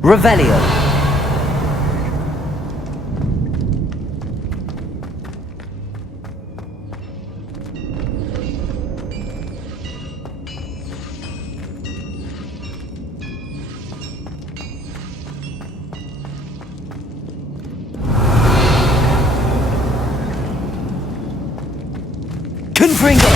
Revelio. Confringo.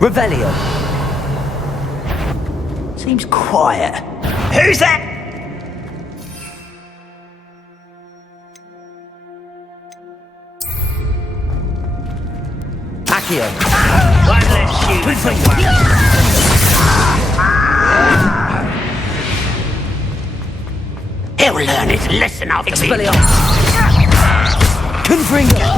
Revelio. Seems quiet. Who's that? Accio. One less human to worry. He'll learn his lesson after Expelliarmus. Confringo.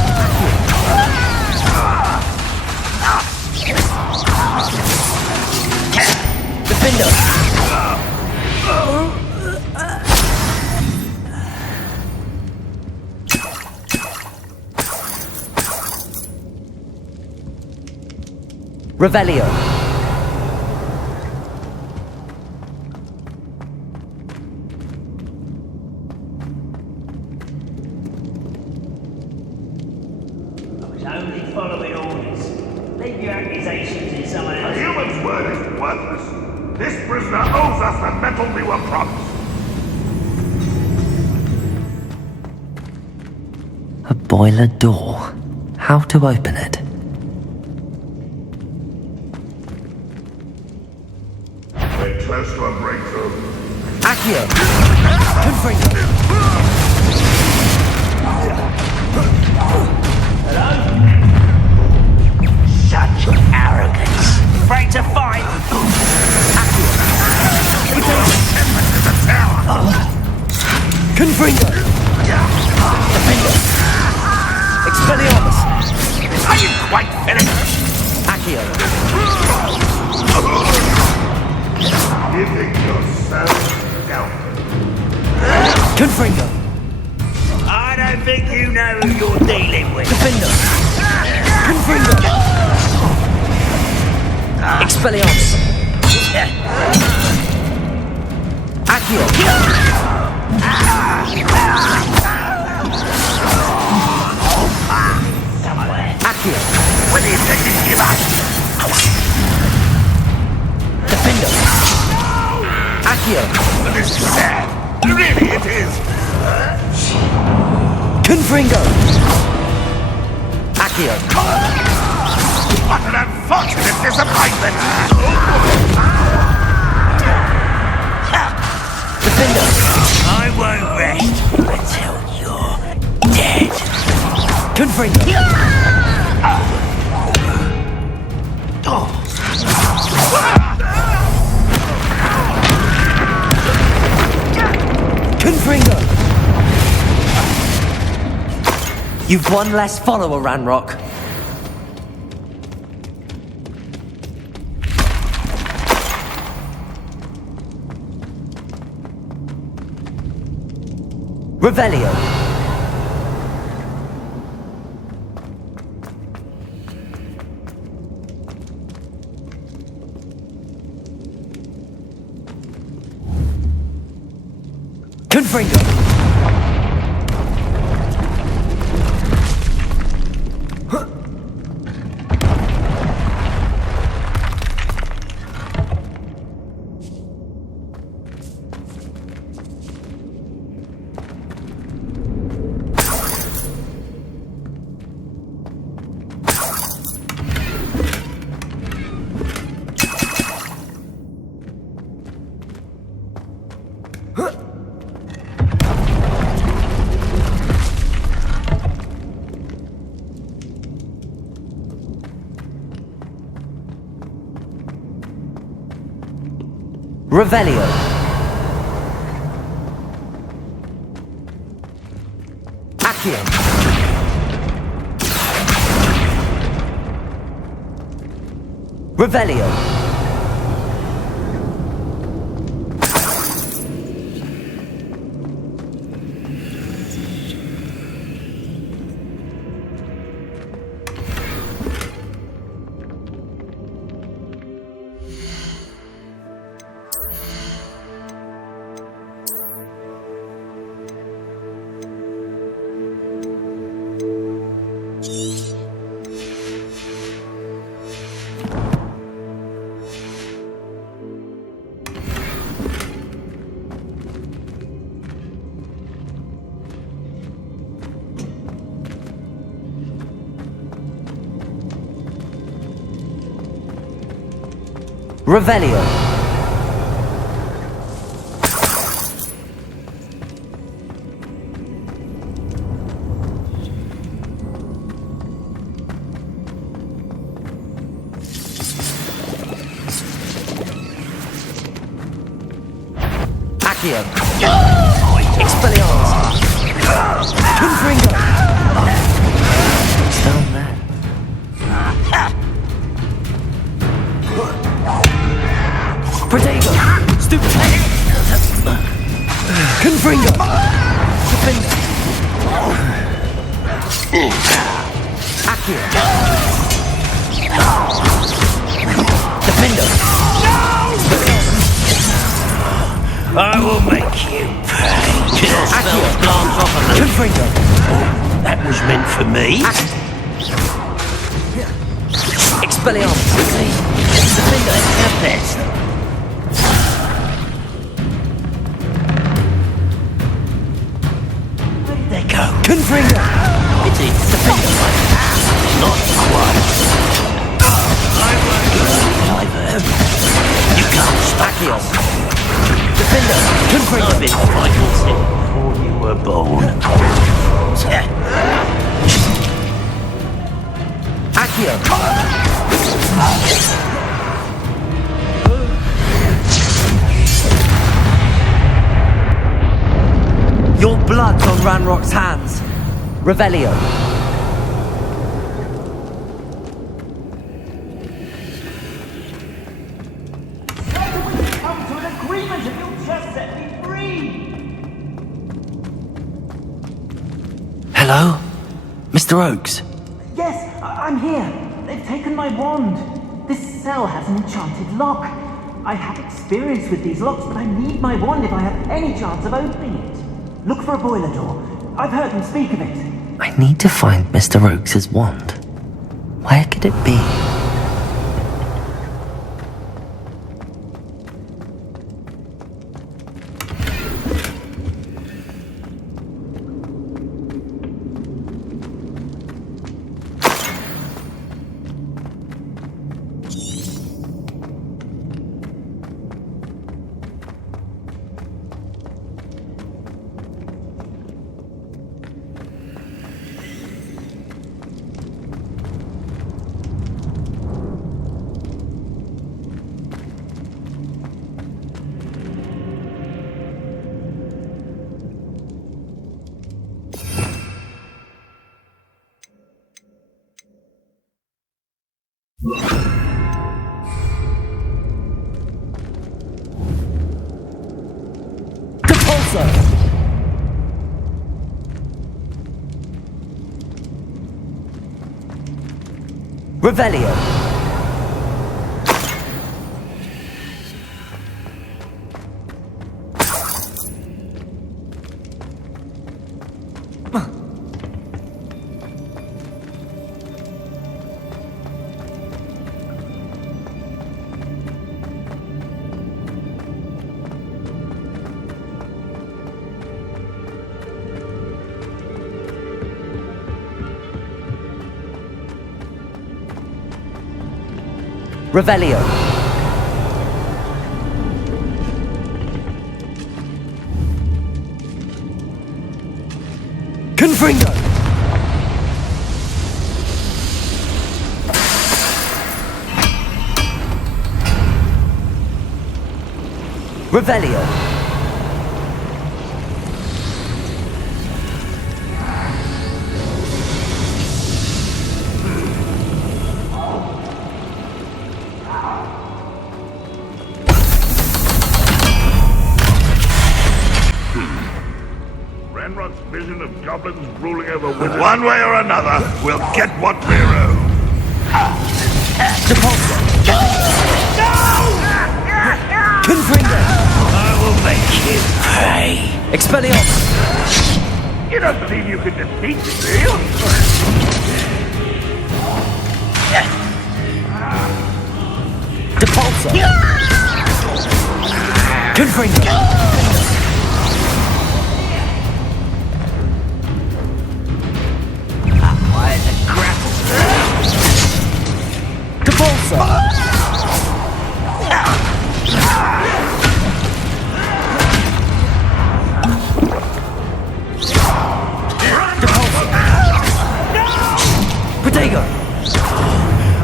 Defender. Revelio. Only following orders. Leave your accusations in someone else. A human's word is worthless. This prisoner owes us the metal we were promised. A boiler door. How to open it? We're close to a breakthrough. Accio. Confringo. Such arrogance. Afraid to fight? Confringo. Defender. Expelliarmus. Are you quite finished? Accio. Giving yourself down. Confringo. I don't think you know who you're dealing with. Defender. Confringo. Expelliarmus. Accio. Accio! Accio! What is this you give us? Defender! Accio! This is sad. Really, it is. Confringo! Accio! What an unfortunate disappointment! Defender! I won't rest until you're dead. Confringo! Confringo! You've one less follower, Ranrock. Revelio. Confringo. Revelio. Accio. Revelio. Revelio. Accio. Expelliarmus. Confringo. It's down there. Protego! Stupid! Confringo! Defender! Accio! Defender! I will make you pay. Chill spells glance off of them. Confringo! That was meant for me. Expelliarmus! Defender, have this. There you go. Confringo! It's it. Defender. Not quite. I won't go either. You can't stop us. Defender! Confringo! I've been fighting since before you were born. Accio! Your blood's on Ranrock's hands. Revelio. Come to an agreement if you'll just set me free. Hello? Mr. Oakes? Yes, I'm here. They've taken my wand. This cell has an enchanted lock. I have experience with these locks, but I need my wand if I have any chance of opening it. Look for a boiler door. I've heard them speak of it. I need to find Mr. Oakes' wand. Where could it be? Revelio. Revelio. Confringo. Revelio. Vision of goblins ruling over wizards. One way or another, we'll get what we owe. Confringo. I will make you pay. Expelliarmus. You don't believe you can defeat me, do you? Depulsor. Confringo.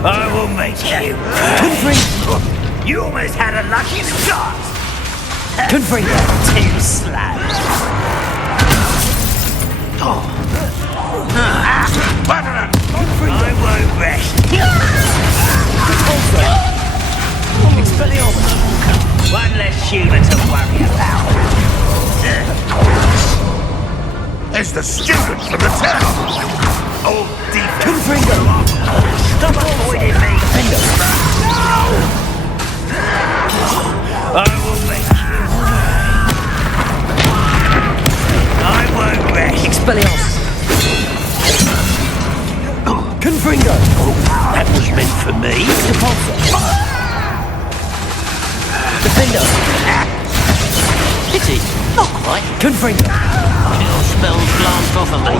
I will make you pay. You almost had a lucky shot. Confringo. Too slow. I won't rest. Expelliarmus. One less human to worry about. There's the student from the town. Old defense. Confringo. Stop avoiding me. I will make you. I won't rest. Expelliarmus. Confringo. That was meant for me. Depulsor. Defender. Pity. Not quite. Confringo. Your spells glanced off of me.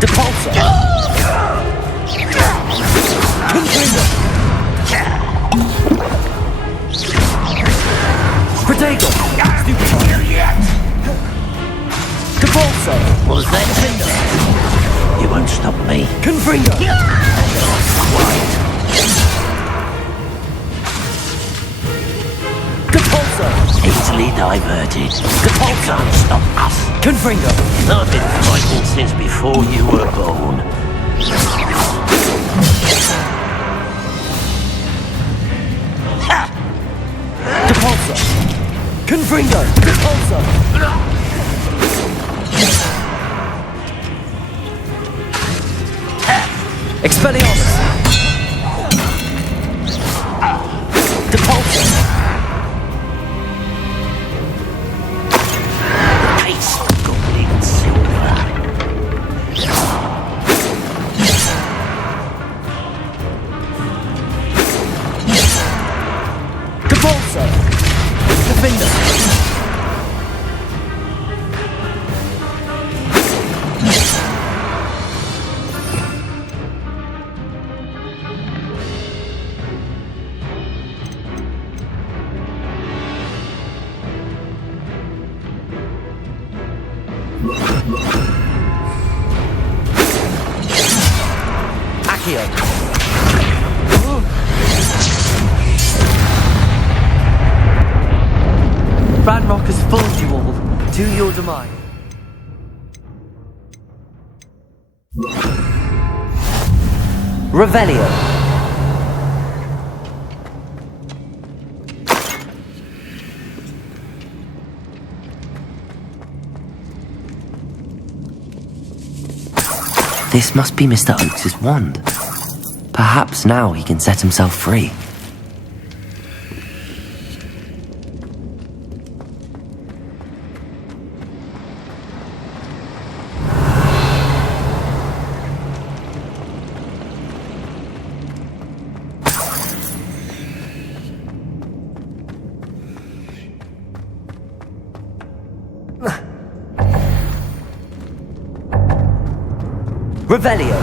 Depulsor. Confringo. Protego. Depulsor. Was that Defender? You won't stop me. Confringo. Quiet. Depulsor. Easily diverted. You can't stop us. Confringo. I've been fighting since before you were born. Depulsor. Confringo. Depulsor. Expelliarmus. To your demise. Revelio. This must be Mr. Oakes' wand. Perhaps now he can set himself free. Revelio.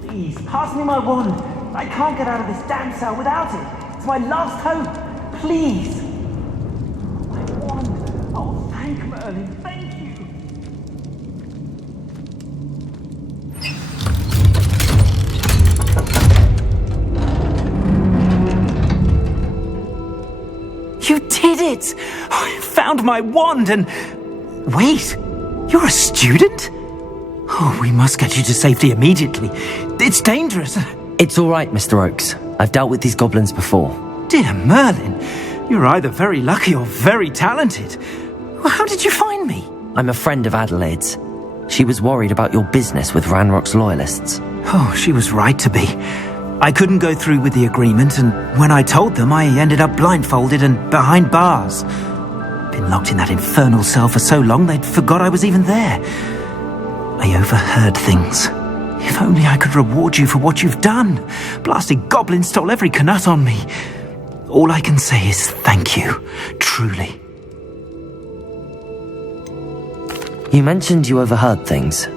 Please, pass me my wand. I can't get out of this damn cell without it. It's my last hope. Please. My wand. Oh, thank Merlin. Thank you. You did it! I found my wand and... Wait, you're a student? Oh, we must get you to safety immediately. It's dangerous. It's all right, Mr. Oakes. I've dealt with these goblins before. Dear Merlin, you're either very lucky or very talented. Well, how did you find me? I'm a friend of Adelaide's. She was worried about your business with Ranrock's loyalists. Oh, she was right to be. I couldn't go through with the agreement, and when I told them, I ended up blindfolded and behind bars. Been locked in that infernal cell for so long, they'd forgot I was even there. I overheard things. If only I could reward you for what you've done. Blasted goblins stole every knut on me. All I can say is thank you, truly. You mentioned you overheard things.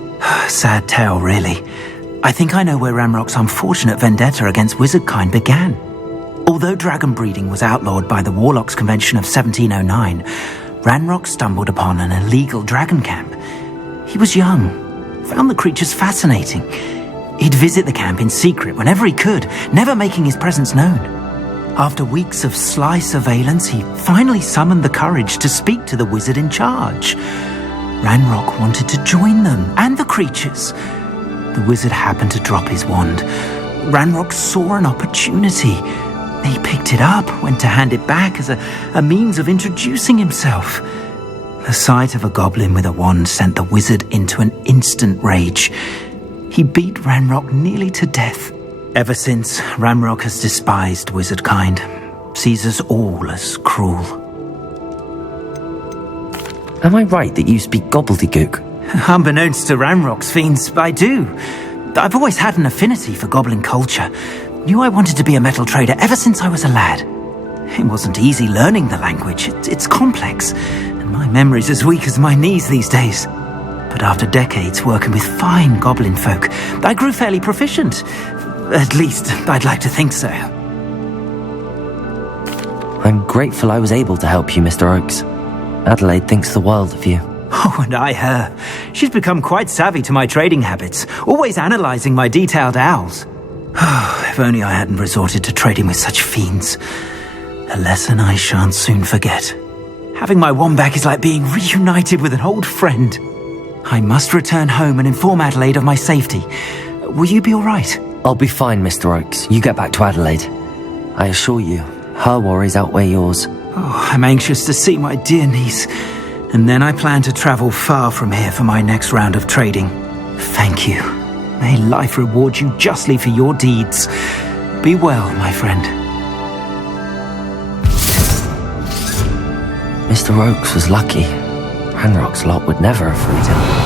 Sad tale, really. I think I know where Ranrock's unfortunate vendetta against wizardkind began. Although dragon breeding was outlawed by the Warlocks Convention of 1709, Ranrock stumbled upon an illegal dragon camp. He was young, found the creatures fascinating. He'd visit the camp in secret whenever he could, never making his presence known. After weeks of sly surveillance, he finally summoned the courage to speak to the wizard in charge. Ranrock wanted to join them and the creatures. The wizard happened to drop his wand. Ranrock saw an opportunity. He picked it up, went to hand it back as a means of introducing himself. The sight of a goblin with a wand sent the wizard into an instant rage. He beat Ranrock nearly to death. Ever since, Ranrock has despised wizardkind, sees us all as cruel. Am I right that you speak gobbledygook? Unbeknownst to Ranrock's fiends, I do. I've always had an affinity for goblin culture. Knew I wanted to be a metal trader ever since I was a lad. It wasn't easy learning the language. It's complex, and my memory's as weak as my knees these days. But after decades working with fine goblin folk, I grew fairly proficient. At least, I'd like to think so. I'm grateful I was able to help you, Mr. Oakes. Adelaide thinks the world of you. Oh, and I her. She's become quite savvy to my trading habits, always analysing my detailed owls. If only I hadn't resorted to trading with such fiends. A lesson I shan't soon forget. Having my wand back is like being reunited with an old friend. I must return home and inform Adelaide of my safety. Will you be all right? I'll be fine, Mr. Oakes. You get back to Adelaide. I assure you, her worries outweigh yours. Oh, I'm anxious to see my dear niece. And then I plan to travel far from here for my next round of trading. Thank you. May life reward you justly for your deeds. Be well, my friend. Mr. Oakes was lucky. Ranrock's lot would never have freed him.